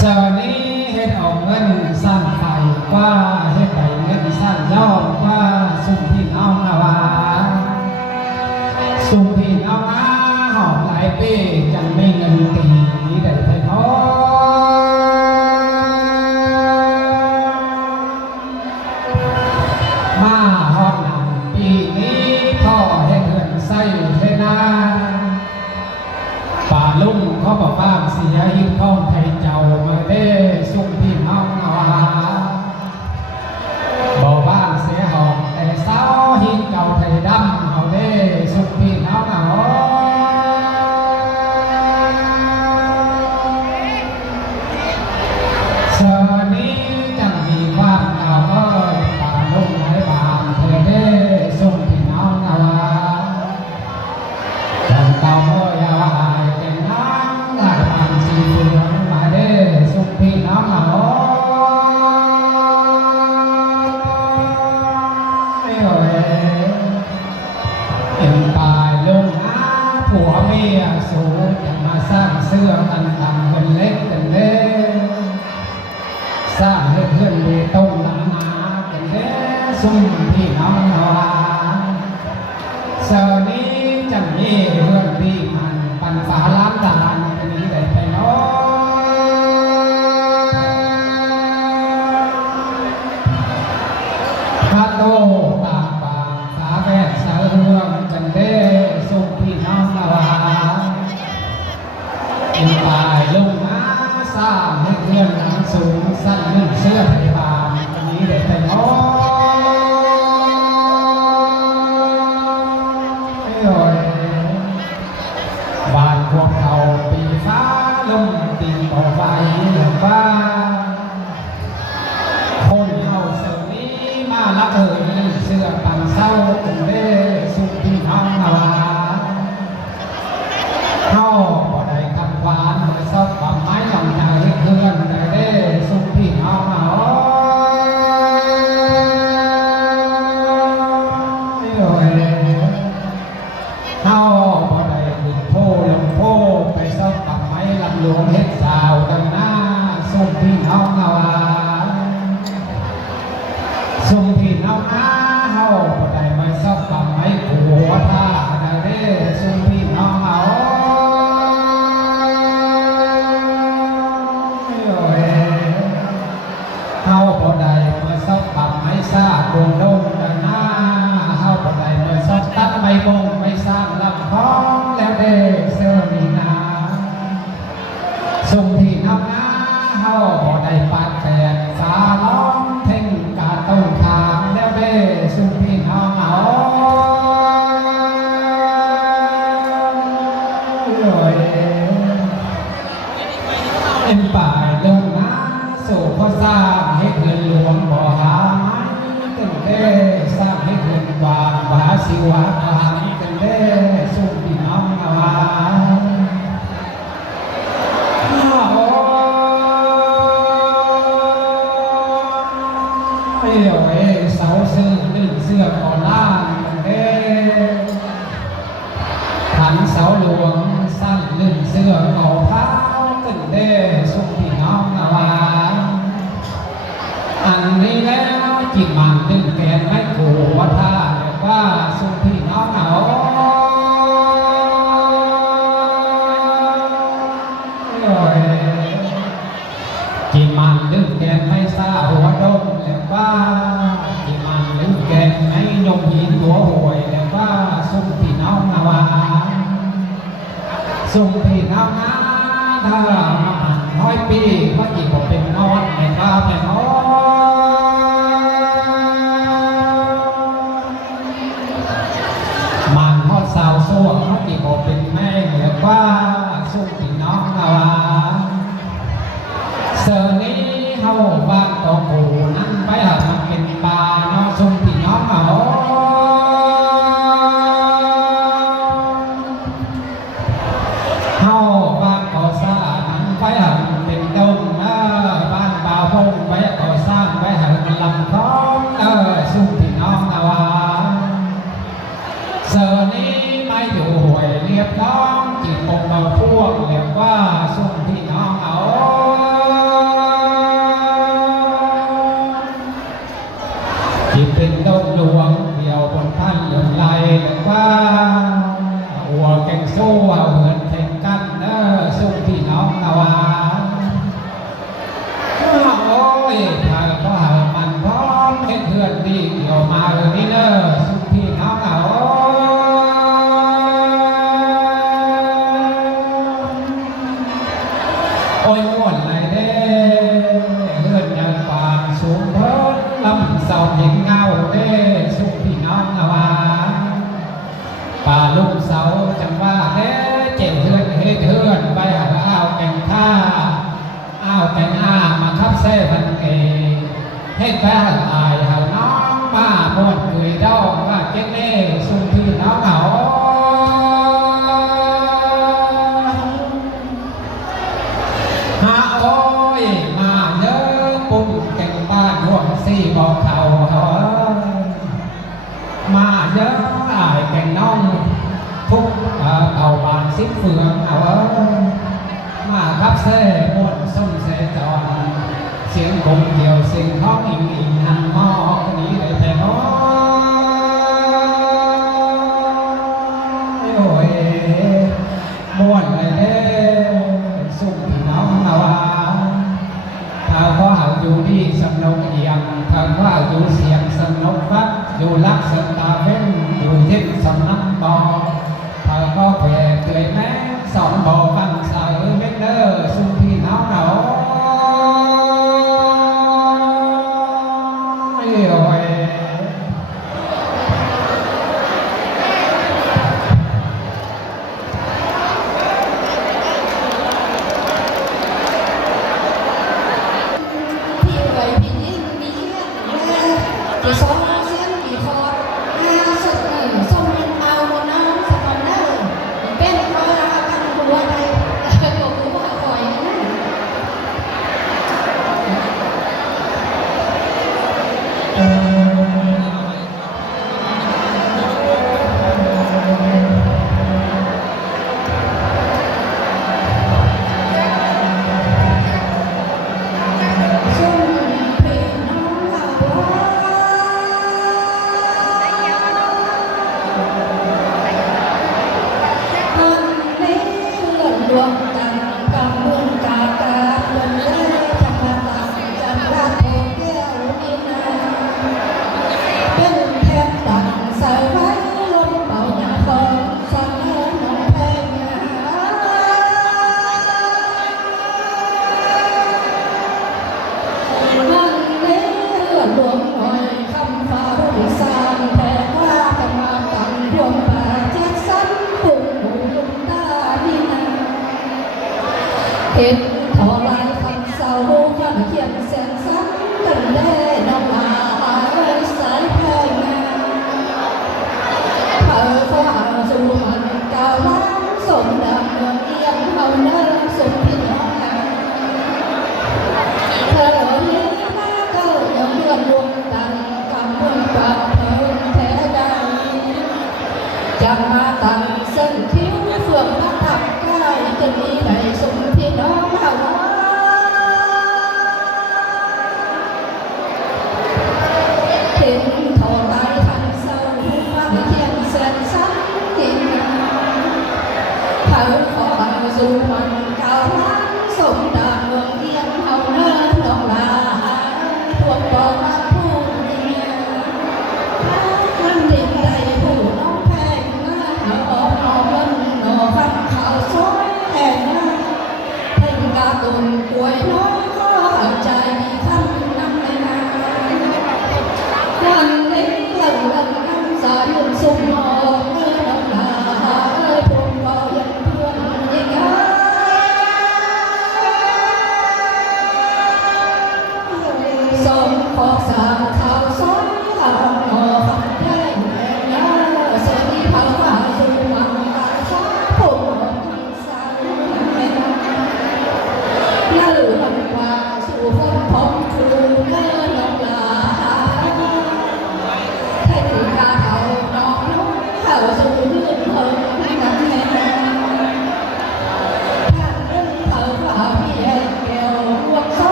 เช้านี้เฮ็ดเอาเงินสร้างไข่ว่าเฮ็ดไปเงินสร้างย่อมว่าสุ่มพี่น้องอาว่าสุ่มพี่น้องอาหอบหลายปีจังไม่เงินตีได้ไปท้อมาหอบหนังปีนี้พ่อให้เงินใส่เทนาป่าลุ่มเขาบอกว่าเสียหิ้งข้องไทยเจ้ามาเด้สุ่มพี่น้องอาว่าบอกบ้านเสียหอกแต่เสาหิ้งเก่าไทยดำเอาเด้สุ่มพี่น้องอาเช้านี้จังมีความเก่าเอ้ยป่าลุ่มหลายบานเธอเด้สุ่มพี่น้องอาว่าจังเก่าเอ้ยอาว่าเป็นน้ำหลายบานสีเหลืองมาเด้สุ่มพี่น้องอาเอ็มตายลงหาผัวเมียสูงจะมาสร้างเสื้อกันทำเป็นเล็กเป็นเล็กสร้างให้เพื่อนดีต้มหนาเป็นเล็กสุ่มพี่น้องเราเช้านี้จะมีเรื่องดีมันปันฝาล้านดานเป็นนี้ได้ไปเนาะพระโตตาปากสาแวดสาเรื่องกันเด้สุ่มพี่น้องเราอินตายลงมาสร้างให้เพื่อนหลังสูงสั้นเงินเสื้อพยาบาลวันนี้ได้ไปเนาะบานพวกเขาปีฟ้าลมตีต่อไปเหลือฟ้าคนเฮาเสือนี้มาละเอ่ยเสื้อปันเศร้าเป็นเด้สุขพี่น้องนาว่าเฮาบ่ได้คำหวานบ่ซอกความไม้ลำใจให้เพื่อนได้เด้สุขพี่น้องนาเฮาบ่ได้ดินโพลงโพไปซอกความไม้ลำหลวงเฮ็ดสาวดังหน้าสุขพี่น้องนาว่าสุ่มพี่น้องอาเฮาบ่ได้มาซอกกับไม้ผัวท่าได้เด้สุ่มพี่น้องเอาเฮาบ่ได้มาซอกกับไม้ซาโกงโดนดังหน้าเฮาบ่ได้มาซอกตัดไม้บงไม้สร้างลำคล้องแล้วเด้เสื้อมีนาสุ่มพี่น้องอาเฮาบ่ได้ปาดแขนสาล้อมเพ่งกาต้นทางแล้วเด้สุ่มพี่น้องเอาเอ็นป่ายลงน้ำสู่พ่อสร้างให้เงินหลวงบ่หาไม้ตึงเด้สร้างให้เงินวางบาสิวาทางตึงเด้สุ่มพี่น้องเอาเสาซื้อลื่นเสื้อก่อล่างเด้ขันเสาหลวงสั้นลื่นเสื้อก่อเท้าตึงเด้สุขพี่น้องนาว่าอันนี้แล้วจิตมันตึงแกนไม่โกวัฏาเรียกว่าสุขพี่น้องเอาจิตมันตึงแกนไม่ซาหัวดงเรียกว่าจิตมันตึงแกนไม่ยมหินหัวหวยเรียกว่าสุขพี่น้องนาว่าสุขพี่น้องนะถ้ามา100 ปีว่าจิตผมเป็นนอนไม่กล้าไม่นอนมันทอดสาวส่วงว่าจิตผมเป็นแม่เรียกว่าสุขพี่น้องนาว่าเสนี้เฮาบ้านต่อปูนั้นไปหามันเป็นบาเนาะสุ่มพี่น้องเอาเฮาบ้านก่อสร้างนั้นไปหามันเป็นต้นบ้านป่าพงไปก่อสร้างไปหาลำคลองสุ่มพี่น้องเอาว่าเสนี้ไม่อยู่ห่วยเรียบน้องจิตปกเราพวกเรียกว่าสุ่มพี่น้องเอา สอบเห็นเงาเด้สุขพี่น้องเอาว่าป่าลุงเสาจังว่าเด้เจ็บเฮือนเฮ็ดเฮือนไปหาเอาแก่งข้าเอาแต่งอามาทับเส้พันเกเฮ็ดแพ้ตายหาน้องมาบนคุยดองว่าเจ๊เน่สุขพี่น้องเอาหาโอ้ยมาเยอะปุ่นแก่งบ้านห่วงสี่บอกเขามาเยอะอายแก่งน้องทุกเอาบานสิบเฟืองเอามาครับเซ่บนส้มเสจอนเสียงคงเกี่ยวเสียงท้องอิงหันมอกนี้เลยแต่น้อยโอ้ยม้วนเลยเด้สุขพี่น้องเอาว่าถ้าว่าอยู่ดีสำนกเอียงถ้าว่าอยู่เสียงสำนกฟักอยู่ลักษณะเว้นอยู่เย็นสำนักบอถ้าก็แผ่เกยแม่สอนบอกฟังใส่เม็ดเด้อสุขพี่น้องเอาโอ้ยที่สองเสียงที่คอสุดส่งเป็นเอาน้ำสปอนเนอร์เป็นเพราะกันหัวใจก็คือว่าคอยนั่นดวงจันทร์กำเมืองกากาเมืองแร่จังหวัดตากจังหวัดโพแก้วนี่นาเป็นแทนตังใส่ไว้ลมเป่าหน้าฟองสังเหินน้องแพงวันนี้เลือดหลวงหน่อยคำฟ้ารุ่งสางแผ่ว่ากันมาตังรวมป่าแจ็คสันปุ่มหูลุงตาดีนาเห็นทอลายคำเศร้าฟังเขียนแสนซ้ำกันแน่น้องลาสายแพงเผอฟ้าสู่มันกาวล้างสมดำเมืองเอียงเฮาเนินสมพิน้องเธอเห็นมาเกิดยังเดือนดวงจันทร์กำเมืองปากเพิ่มแท้ได้จังมาตั้งเส้นคิ้วเฟื่องมาทับใกล้จะมีในสมพี่น้องเฮา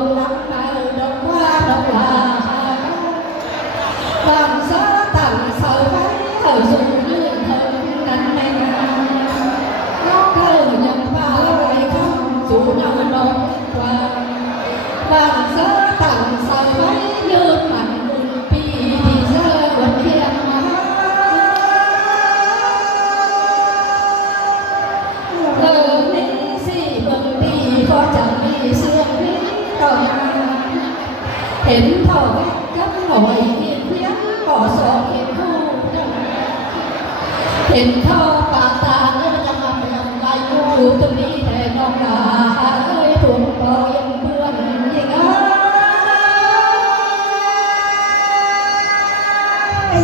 buồn lắm mà đâu qua đâu là làm sao tặng sầu váy ở dùng lương hơn nắng này nó thơ nhận ba ngày không dù nhau nói qua làm sao tặng sầu váy như mặn buồn pi thì giờ vẫn hiền mà nên gì mừng đi có chẳng đi xưa biết đâuเห็นเท่ากับหน่อยเห็นเพียงก่อสองเห็นคู่เห็นเท่าปากตาเนี่ยจะมาเป็นลายคู่ตรงนี้แต่น้องนาเอ้ยถูกปล่อยเพื่อนยังไง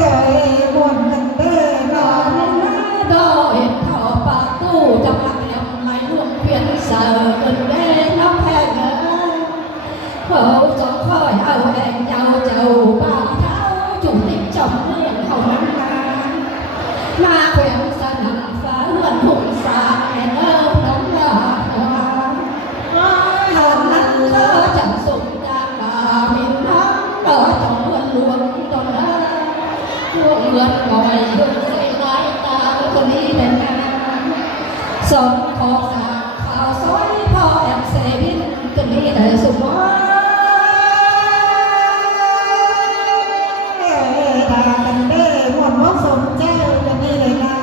เลยบนกันเด้อนอนนะดอเห็นเท่าปากตู้จะมาเป็นลายร่วมเพียนเสือกันเด้น้องแพ้เงินhậu gió khói ảo đèn nhau chầu ba tháo chủ tịch chồng hương hậu năm mà quen xa nằm phá hương hùng xa hẹn ơ đóng là hòn nắng thơ chẳng sụng đang là miền nắng ở trong hương luôn trong đó hương ngượt ngồi hương xây lái ta con đi đến sống khó xa khảo sóiพ่อem sẽ biết cần đi để sụp móกันเด้หมดมกสมเจ้าจะมีเลยนะ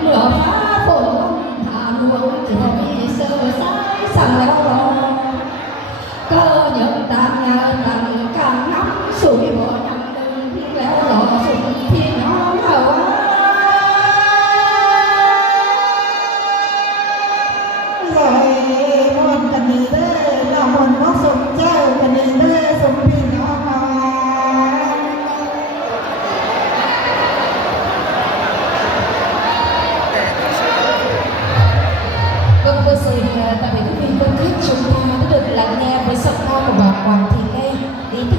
เหลือฟ้าฝนหาลวงจะมีเสือสายสั่งแล้วรอก็ยังตามงานตามการน้ำสวยบ่นำดึงที่แล้วรอสุดที่น้องเอาเลยหมดกันนี้เด้อเราหมดมกสมเจ้ากันนี้เด้อสมพี่น้องvừa rồi tất cả quý vị thân khách chúng ta đã được lắng nghe với giọng ca của bà Hoàng Thị Lê đến từ